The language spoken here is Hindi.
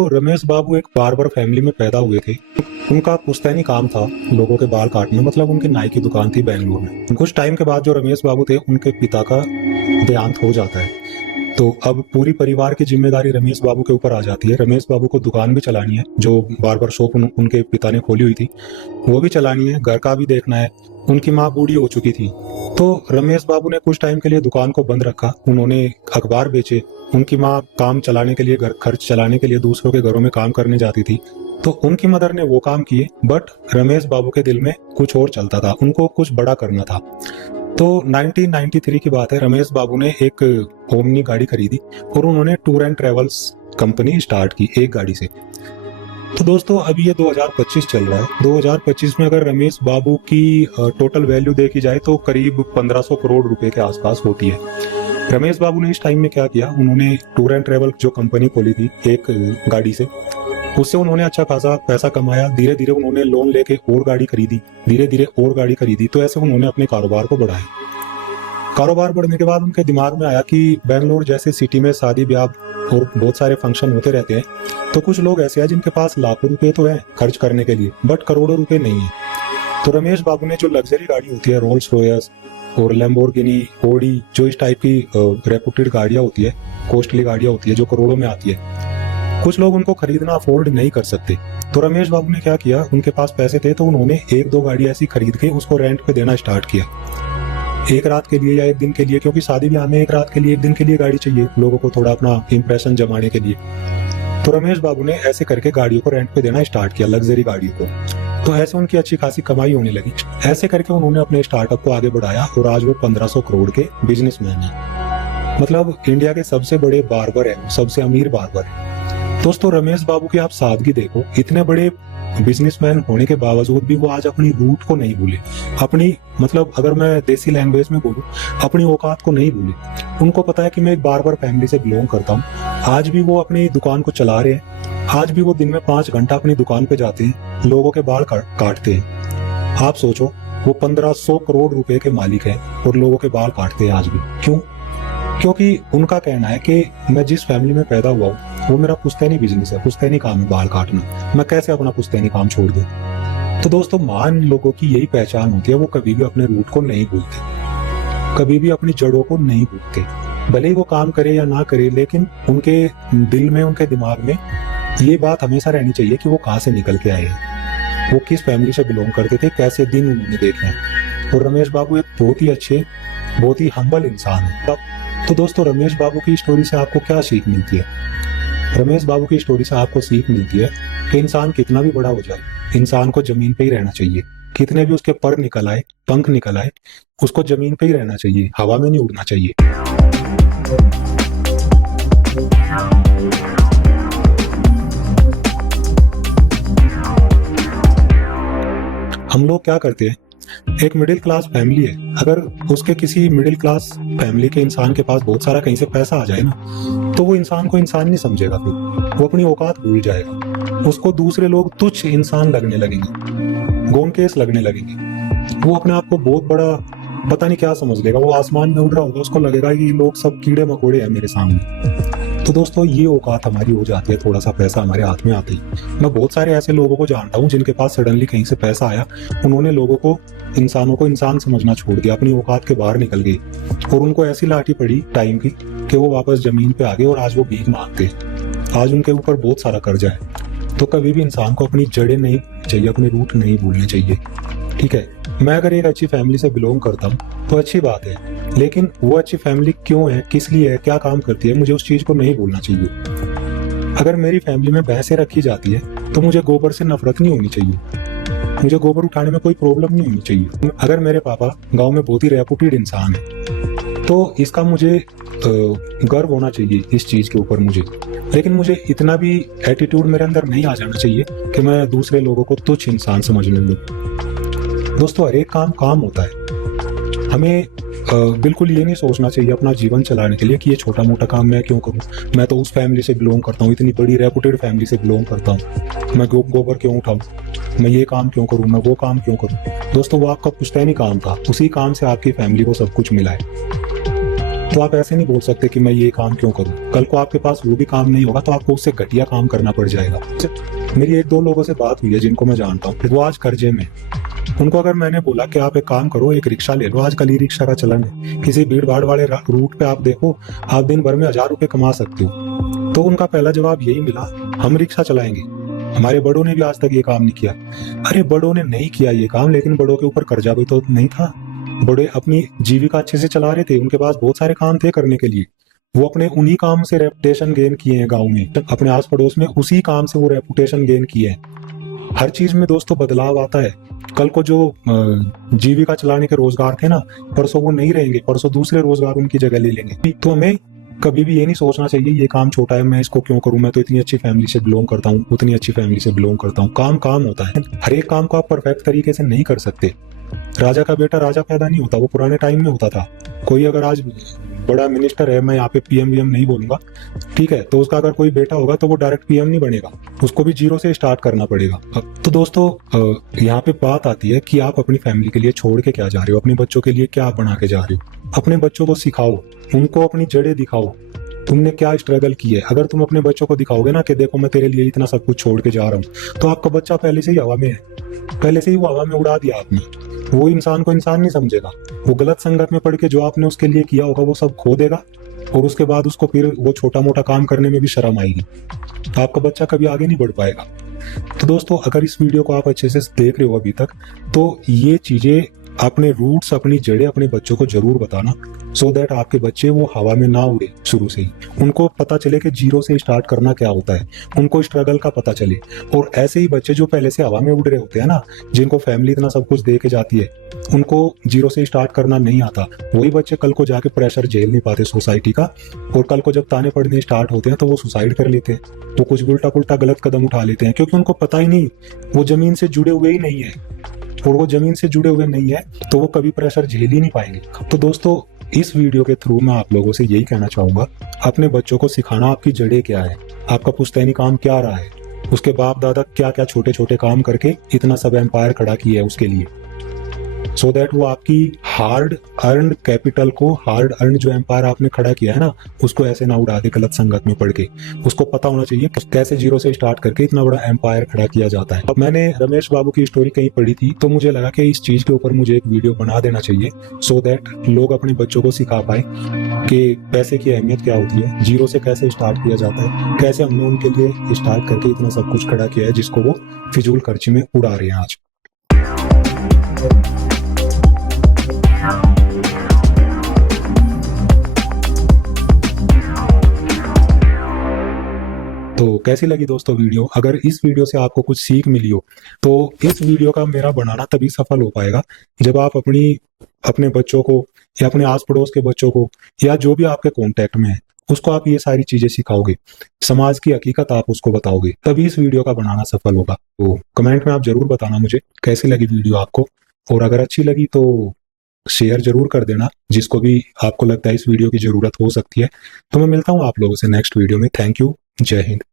तो रमेश बाबू एक बार्बर फैमिली में पैदा हुए थे। उनका पुश्तैनी काम था लोगों के बाल काटना, मतलब उनकी नाई की दुकान थी बेंगलुरु में। कुछ टाइम के बाद जो रमेश बाबू थे उनके पिता का देहांत हो जाता है, तो अब पूरी परिवार की जिम्मेदारी रमेश बाबू के ऊपर आ जाती है। रमेश बाबू को दुकान भी चलानी है, जो बार्बर शॉप उनके पिता ने खोली हुई थी वो भी चलानी है, घर का भी देखना है। उनकी माँ बूढ़ी हो चुकी थी, तो रमेश बाबू ने कुछ टाइम के लिए दुकान को बंद रखा। उन्होंने अखबार बेचे। उनकी माँ काम चलाने के लिए, घर खर्च चलाने के लिए दूसरों के घरों में काम करने जाती थी, तो उनकी मदर ने वो काम किए। बट रमेश बाबू के दिल में कुछ और चलता था, उनको कुछ बड़ा करना था। तो 1993 की बात है, रमेश बाबू ने एक ओमनी गाड़ी खरीदी और उन्होंने tour and travels company start की एक गाड़ी से। तो दोस्तों अभी ये 2025 चल रहा है। 2025 में अगर रमेश बाबू की टोटल वैल्यू देखी जाए तो करीब 1500 करोड़ रुपए के आसपास होती है। रमेश बाबू ने इस टाइम में क्या किया, उन्होंने टूर एंड ट्रेवल जो कंपनी खोली थी एक गाड़ी से, उससे उन्होंने अच्छा खासा पैसा कमाया। धीरे धीरे उन्होंने लोन लेके और गाड़ी खरीदी, धीरे धीरे और गाड़ी खरीदी। तो ऐसे उन्होंने अपने कारोबार को बढ़ाया। कारोबार बढ़ने के बाद उनके दिमाग में आया कि बेंगलोर जैसे सिटी में शादी ब्याह और बहुत सारे फंक्शन होते रहते हैं, तो कुछ लोग ऐसे हैं जिनके पास लाखों रुपए तो है खर्च करने के लिए, बट करोड़ों रुपए नहीं है। तो रमेश बाबू ने जो लग्जरी गाड़ी होती है, रोल्स रॉयस और लैम्बोर्गिनी, ऑडी, जो इस टाइप की रेपुटेड गाड़ियां होती है, कॉस्टली गाड़ियां होती है जो करोड़ों में आती है, कुछ लोग उनको खरीदना अफोर्ड नहीं कर सकते। तो रमेश बाबू ने क्या किया, उनके पास पैसे थे तो उन्होंने एक दो गाड़ी ऐसी खरीद के उसको रेंट पे देना स्टार्ट किया, एक रात के लिए या एक दिन के लिए, क्योंकि शादी ब्याह में एक रात के लिए, एक दिन के लिए गाड़ी चाहिए लोगों को थोड़ा अपना इंप्रेशन जमाने के लिए। तो रमेश बाबू ने ऐसे करके गाड़ियों को रेंट पे देना स्टार्ट किया, लग्जरी गाड़ियों को। तो ऐसे उनकी अच्छी खासी कमाई होने लगी। ऐसे करके उन्होंने अपने स्टार्टअप को आगे बढ़ाया और आज वो 1500 करोड़ के बिजनेसमैन है। मतलब इंडिया के सबसे बड़े बार्बर है, सबसे अमीर बार्बर है। दोस्तों रमेश बाबू की आप सादगी देखो, इतने बड़े बिजनेसमैन होने के बावजूद भी वो आज अपनी रूट को नहीं भूले, अपनी, मतलब अगर मैं देसी लैंग्वेज में बोलूं, अपनी औकात को नहीं भूले। उनको पता है कि मैं एक बार्बर फैमिली से बिलोंग करता हूँ। आज भी वो अपनी दुकान को चला रहे हैं। आज भी वो दिन में 5 घंटा अपनी दुकान पे जाते हैं, लोगों के बाल काटते हैं। आप सोचो, वो 1500 करोड़ रुपए के मालिक हैं और लोगों के बाल काटते हैं आज भी। क्यों? क्योंकि उनका कहना है कि मैं जिस फैमिली में पैदा हुआ हूँ वो मेरा पुश्तैनी बिजनेस है, पुश्तैनी काम है बाल काटना, मैं कैसे अपना पुश्तैनी काम छोड़ दूं। तो दोस्तों महान लोगों की यही पहचान होती है, वो कभी भी अपने रूट को नहीं भूलते, कभी भी अपनी जड़ों को नहीं भूलते। भले ही वो काम करे या ना करे, लेकिन उनके दिल में, उनके दिमाग में ये बात हमेशा रहनी चाहिए कि वो कहाँ से निकल के आए हैं, वो किस फैमिली से बिलोंग करते थे, कैसे दिन उन्होंने देखे हैं। और रमेश बाबू एक बहुत ही अच्छे, बहुत ही हम्बल इंसान है। तो दोस्तों रमेश बाबू की स्टोरी से आपको क्या सीख मिलती है? रमेश बाबू की स्टोरी से आपको सीख मिलती है कि इंसान कितना भी बड़ा हो जाए, इंसान को जमीन पे ही रहना चाहिए। कितने भी उसके पर निकल आए, पंख निकल आए, उसको जमीन पे ही रहना चाहिए, हवा में नहीं उड़ना चाहिए। हम लोग क्या करते हैं, एक मिडिल क्लास फैमिली है, अगर उसके किसी मिडिल क्लास फैमिली के इंसान के पास बहुत सारा कहीं से पैसा आ जाए ना, तो वो इंसान को इंसान नहीं समझेगा, फिर वो अपनी औकात भूल जाएगा। उसको दूसरे लोग तुच्छ इंसान लगने लगेंगे, गोंकेस लगने लगेंगे। वो अपने आप को बहुत बड़ा पता नहीं क्या समझ लेगा। वो आसमान में उड़ रहा होगा, उसको लगेगा कि ये लोग सब कीड़े मकोड़े हैं मेरे सामने। तो दोस्तों ये औकात हमारी हो जाती है थोड़ा सा पैसा हमारे हाथ में आते ही। मैं बहुत सारे ऐसे लोगों को जानता हूँ जिनके पास सडनली कहीं से पैसा आया, उन्होंने लोगों को, इंसानों को इंसान समझना छोड़ दिया, अपनी औकात के बाहर निकल गए और उनको ऐसी लाठी पड़ी टाइम की कि वो वापस जमीन पे आ गए और आज वो भीख मांगते हैं। आज उनके ऊपर बहुत सारा कर्जा है। तो कभी भी इंसान को अपनी जड़ें नहीं चाहिए, अपने रूट नहीं भूलने चाहिए। ठीक है, मैं अगर एक अच्छी फैमिली से बिलोंग करता हूँ तो अच्छी बात है, लेकिन वो अच्छी फैमिली क्यों है, किस लिए है, क्या काम करती है, मुझे उस चीज को नहीं भूलना चाहिए। अगर मेरी फैमिली में भैंसें रखी जाती है तो मुझे गोबर से नफरत नहीं होनी चाहिए, मुझे गोबर उठाने में कोई प्रॉब्लम नहीं होनी चाहिए। अगर मेरे पापा गांव में बहुत ही रेपुटेड इंसान है तो इसका मुझे गर्व होना चाहिए इस चीज के ऊपर मुझे। लेकिन मुझे इतना भी एटीट्यूड मेरे अंदर नहीं आ जाना चाहिए कि मैं दूसरे लोगों को तुच्छ इंसान समझने लगूं। दोस्तों हर एक काम होता है। हमें बिल्कुल ये नहीं सोचना चाहिए अपना जीवन चलाने के लिए कि ये छोटा मोटा काम मैं क्यों करूं, मैं तो उस फैमिली से बिलोंग करता हूँ, इतनी बड़ी रेपुटेड फैमिली से बिलोंग करता हूँ, मैं गोबर क्यों उठाऊं, मैं ये काम क्यों करूं, मैं वो काम क्यों करूं। दोस्तों वो आपका पुश्तैनी काम था, उसी काम से आपकी फैमिली को सब कुछ मिला है। तो आप ऐसे नहीं बोल सकते कि मैं ये काम क्यों करूं। कल को आपके पास वो भी काम नहीं होगा तो आपको उससे घटिया काम करना पड़ जाएगा। मेरी एक दो लोगों से बात हुई है जिनको मैं जानता हूँ, वो आज कर्जे में। उनको अगर मैंने बोला कि आप एक काम करो, एक रिक्शा ले लो, आजकल ई रिक्शा का चलन है, किसी भीड़ भाड़ वाले रूट पे आप देखो, आप दिन भर में 1000 रुपए कमा सकते हो। तो उनका पहला जवाब यही मिला, हम रिक्शा चलाएंगे, हमारे बड़ों ने भी आज तक ये काम नहीं किया। अरे बड़ों ने नहीं किया ये काम, लेकिन बड़ों के ऊपर कर्जा भी तो नहीं था। बड़े अपनी जीविका अच्छे से चला रहे थे, उनके पास बहुत सारे काम थे करने के लिए। वो अपने उन्हीं काम से रेपुटेशन गेन किए हैं गांव में, अपने आस पड़ोस में उसी काम से वो रेपुटेशन गेन किए हैं। हर चीज में दोस्तों बदलाव आता है। कल को जो जीविका चलाने के रोजगार थे ना, परसों वो नहीं रहेंगे, परसों दूसरे रोजगार उनकी जगह ले लेंगे। तो हमें कभी भी ये नहीं सोचना चाहिए ये काम छोटा है, मैं इसको क्यों करूं, मैं तो इतनी अच्छी फैमिली से बिलोंग करता हूँ, उतनी अच्छी फैमिली से बिलोंग करता हूँ। काम काम होता है, हर एक काम को आप परफेक्ट तरीके से नहीं कर सकते। राजा का बेटा राजा पैदा नहीं होता, वो पुराने टाइम में होता था। कोई अगर आज बड़ा मिनिस्टर है, मैं यहाँ पे पीएम वीएम नहीं बोलूंगा, ठीक है, तो उसका अगर कोई बेटा होगा तो वो डायरेक्ट पीएम नहीं बनेगा, उसको भी जीरो से स्टार्ट करना पड़ेगा। तो दोस्तों यहाँ पे बात आती है कि आप अपनी फैमिली के लिए छोड़ के क्या जा रहे हो, अपने बच्चों के लिए क्या बना के जा रहे हो। अपने बच्चों को सिखाओ, उनको अपनी जड़ें दिखाओ, तुमने क्या स्ट्रगल की है। अगर तुम अपने बच्चों को दिखाओगे ना कि देखो मैं तेरे लिए इतना सब कुछ छोड़ के जा रहा हूँ, तो आपका बच्चा पहले से ही हवा में है, पहले से ही वो हवा में उड़ा दिया आपने। वो इंसान को इंसान नहीं समझेगा, वो गलत संगत में पड़ के जो आपने उसके लिए किया होगा वो सब खो देगा, और उसके बाद उसको फिर वो छोटा मोटा काम करने में भी शर्म आएगी। आपका बच्चा कभी आगे नहीं बढ़ पाएगा। तो दोस्तों अगर इस वीडियो को आप अच्छे से देख रहे हो अभी तक, तो ये चीजें, अपने रूट्स, अपनी जड़ें अपने बच्चों को जरूर बताना, सो दैट आपके बच्चे वो हवा में ना उड़े शुरू से ही। उनको पता चले कि जीरो से स्टार्ट करना क्या होता है, उनको स्ट्रगल का पता चले। और ऐसे ही बच्चे जो पहले से हवा में उड़ रहे होते हैं ना, जिनको फैमिली इतना सब कुछ दे के जाती है, उनको जीरो से स्टार्ट करना नहीं आता, वही बच्चे कल को जाके प्रेशर झेल नहीं पाते सोसाइटी का, और कल को जब ताने पड़ने स्टार्ट होते हैं तो वो सुसाइड कर लेते हैं, वो कुछ उल्टा पुल्टा गलत कदम उठा लेते हैं, क्योंकि उनको पता ही नहीं, वो जमीन से जुड़े हुए ही नहीं है। और वो जमीन से जुड़े हुए नहीं है तो वो कभी प्रेशर झेल ही नहीं पाएंगे। तो दोस्तों इस वीडियो के थ्रू मैं आप लोगों से यही कहना चाहूंगा, अपने बच्चों को सिखाना आपकी जड़ें क्या है, आपका पुश्तैनी काम क्या रहा है, उसके बाप दादा क्या क्या छोटे छोटे काम करके इतना सब एम्पायर खड़ा किया है उसके लिए, सो दैट वो आपकी हार्ड अर्न कैपिटल को, हार्ड अर्न जो एम्पायर आपने खड़ा किया है ना, उसको ऐसे ना उड़ा दे गलत संगत में पड़ के। उसको पता होना चाहिए कैसे जीरो से स्टार्ट करके इतना बड़ा एम्पायर खड़ा किया जाता है। अब मैंने रमेश बाबू की स्टोरी कहीं पढ़ी थी, तो मुझे लगा कि इस चीज के ऊपर मुझे एक वीडियो बना देना चाहिए, सो दैट लोग अपने बच्चों को सिखा पाए कि पैसे की अहमियत क्या होती है, जीरो से कैसे स्टार्ट किया जाता है, कैसे हमने उनके लिए स्टार्ट करके इतना सब कुछ खड़ा किया है जिसको वो फिजूल खर्ची में उड़ा रहे हैं आज। तो कैसी लगी दोस्तों वीडियो? अगर इस वीडियो से आपको कुछ सीख मिली हो, तो इस वीडियो का मेरा बनाना तभी सफल हो पाएगा जब आप अपने बच्चों को, या अपने आस पड़ोस के बच्चों को, या जो भी आपके कांटेक्ट में है, उसको आप ये सारी चीजें सिखाओगे, समाज की हकीकत आप उसको बताओगे, तभी इस वीडियो का बनाना सफल होगा। तो कमेंट में आप जरूर बताना मुझे कैसी लगी वीडियो आपको, और अगर अच्छी लगी तो शेयर जरूर कर देना जिसको भी आपको लगता है इस वीडियो की जरूरत हो सकती है। तो मैं मिलता हूँ आप लोगों से नेक्स्ट वीडियो में। थैंक यू, जय हिंद।